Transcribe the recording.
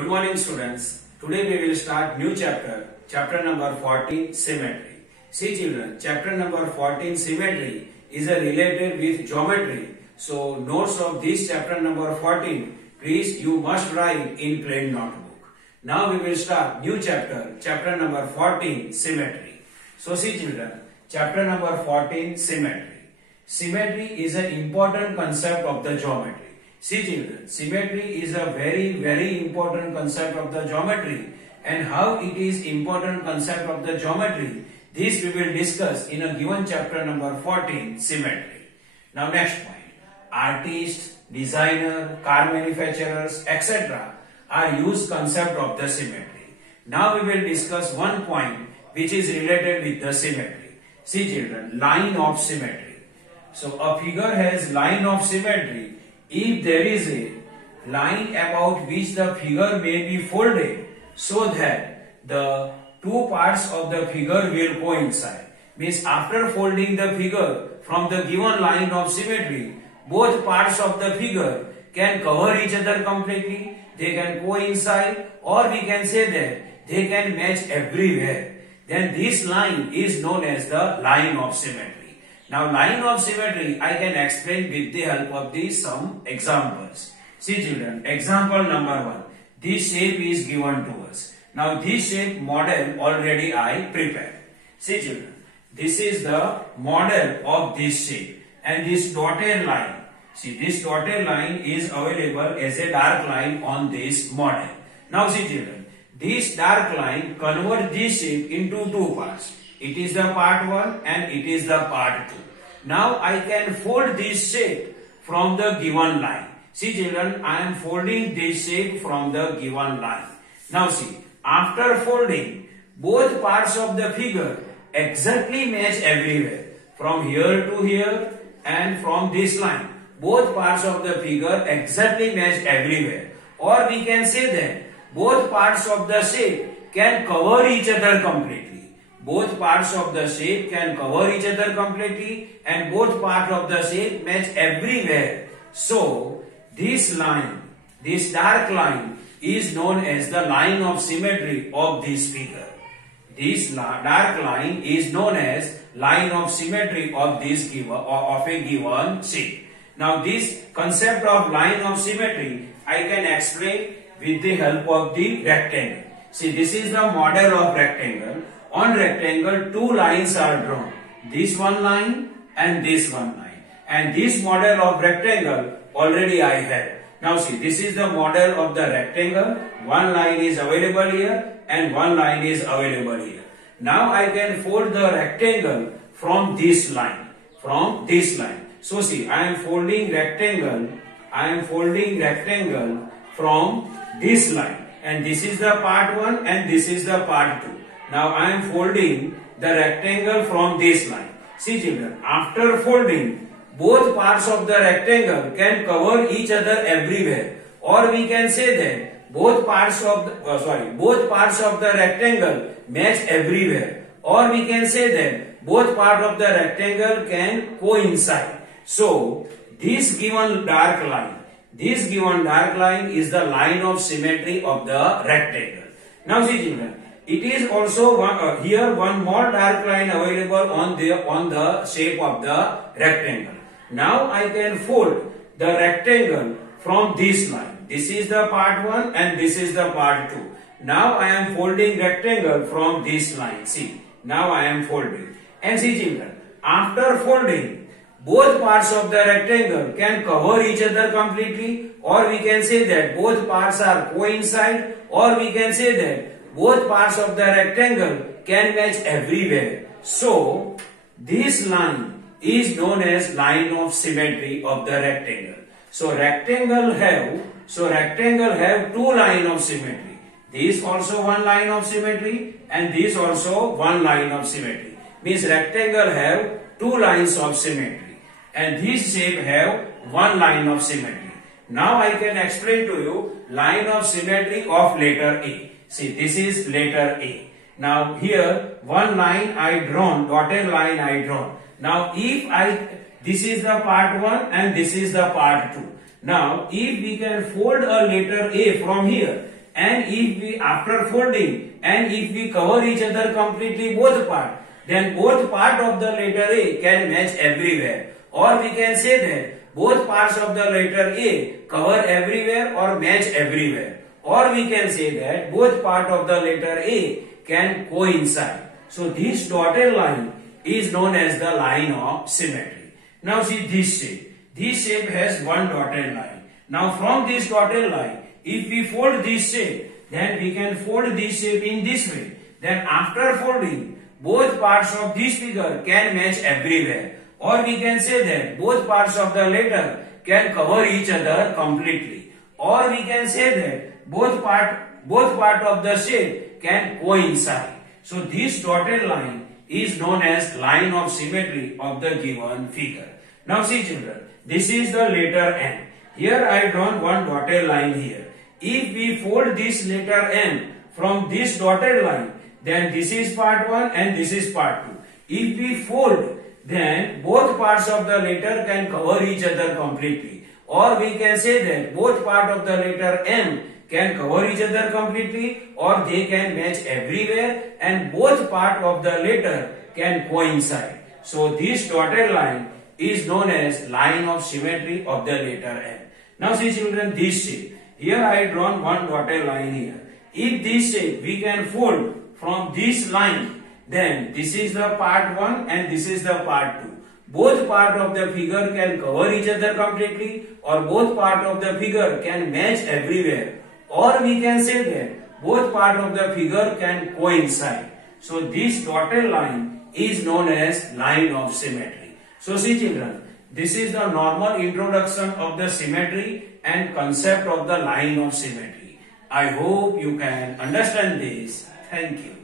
Good morning, students. Today we will start new chapter number 14, symmetry. See children, chapter number 14, symmetry is related with geometry. So notes of this chapter number 14, please you must write in plain notebook. Now we will start new chapter number 14, symmetry. So see children, chapter number 14, symmetry. Symmetry is an important concept of the geometry. See children, symmetry is a very important concept of the geometry, and how it is important concept of the geometry, this we will discuss in a given chapter number 14, symmetry. Now next point, artists, designer, car manufacturers, etc. are used concept of the symmetry. Now we will discuss one point which is related with the symmetry. See children, line of symmetry. So a figure has line of symmetry if there is a line about which the figure may be folded so that the two parts of the figure will coincide. Means after folding the figure from the given line of symmetry, both parts of the figure can cover each other completely, they can coincide, or we can say that they can match everywhere. Then this line is known as the line of symmetry. Now line of symmetry I can explain with the help of some examples. See children, example number 1. This shape is given to us. Now this shape model already I prepared. See children, this is the model of this shape, and this dotted line. See, this dotted line is available as a dark line on this model. Now see children, this dark line converts this shape into two parts. It is the part 1 and it is the part 2. Now I can fold this shape from the given line. See children, I am folding this shape from the given line. Now see, after folding, both parts of the figure exactly match everywhere. From here to here and from this line, both parts of the figure exactly match everywhere. Or we can say that both parts of the shape can cover each other completely. Both parts of the shape can cover each other completely, and both parts of the shape match everywhere. So this line, this dark line, is known as the line of symmetry of this figure. This dark line is known as line of symmetry of this of a given shape. Now this concept of line of symmetry I can explain with the help of the rectangle. See, this is the model of rectangle. On rectangle, two lines are drawn. This one line and this one line. And this model of rectangle already I have. Now see, this is the model of the rectangle. One line is available here and one line is available here. Now I can fold the rectangle from this line. From this line. So see, I am folding rectangle. I am folding rectangle from this line. And this is the part 1 and this is the part 2. Now I am folding the rectangle from this line. See children, after folding, both parts of the rectangle can cover each other everywhere. Or we can say that both parts of the rectangle match everywhere. Or we can say that both parts of the rectangle can coincide. So this given dark line is the line of symmetry of the rectangle. Now see children, it is also here one more dark line available on the shape of the rectangle. Now I can fold the rectangle from this line. This is the part 1 and this is the part 2. Now I am folding rectangle from this line. See, now I am folding. And see children, after folding, both parts of the rectangle can cover each other completely, or we can say that both parts are coincide, or we can say that both parts of the rectangle can match everywhere. So this line is known as line of symmetry of the rectangle. So rectangle have two line of symmetry. This also one line of symmetry and this also one line of symmetry. Means rectangle have two lines of symmetry and this shape have one line of symmetry. Now I can explain to you line of symmetry of letter A. See, this is letter A. Now here one line I drawn, dotted line I drawn. Now this is the part 1 and this is the part 2. Now if we can fold a letter A from here, and if we after folding and if we cover each other completely both part, then both part of the letter A can match everywhere, or we can say that both parts of the letter A cover everywhere or match everywhere, or we can say that both part of the letter A can coincide. So this dotted line is known as the line of symmetry. Now see this shape. This shape has one dotted line. Now from this dotted line, if we fold this shape, then we can fold this shape in this way. Then after folding, both parts of this figure can match everywhere, or we can say that both parts of the letter can cover each other completely, or we can say that both part of the shape can coincide. So this dotted line is known as line of symmetry of the given figure. Now see children, this is the letter N. Here I drawn one dotted line here. If we fold this letter M from this dotted line, then this is part 1 and this is part 2. If we fold, then both parts of the letter can cover each other completely, or we can say that both part of the letter M can cover each other completely, or they can match everywhere, and both part of the letter can coincide. So this dotted line is known as line of symmetry of the letter M. Now see children, this shape. Here I drawn one dotted line here. If this shape we can fold from this line, then this is the part 1 and this is the part 2. Both part of the figure can cover each other completely, or both part of the figure can match everywhere, or we can say that both part of the figure can coincide. So this dotted line is known as line of symmetry. So see children, this is the normal introduction of the symmetry and concept of the line of symmetry. I hope you can understand this. Thank you.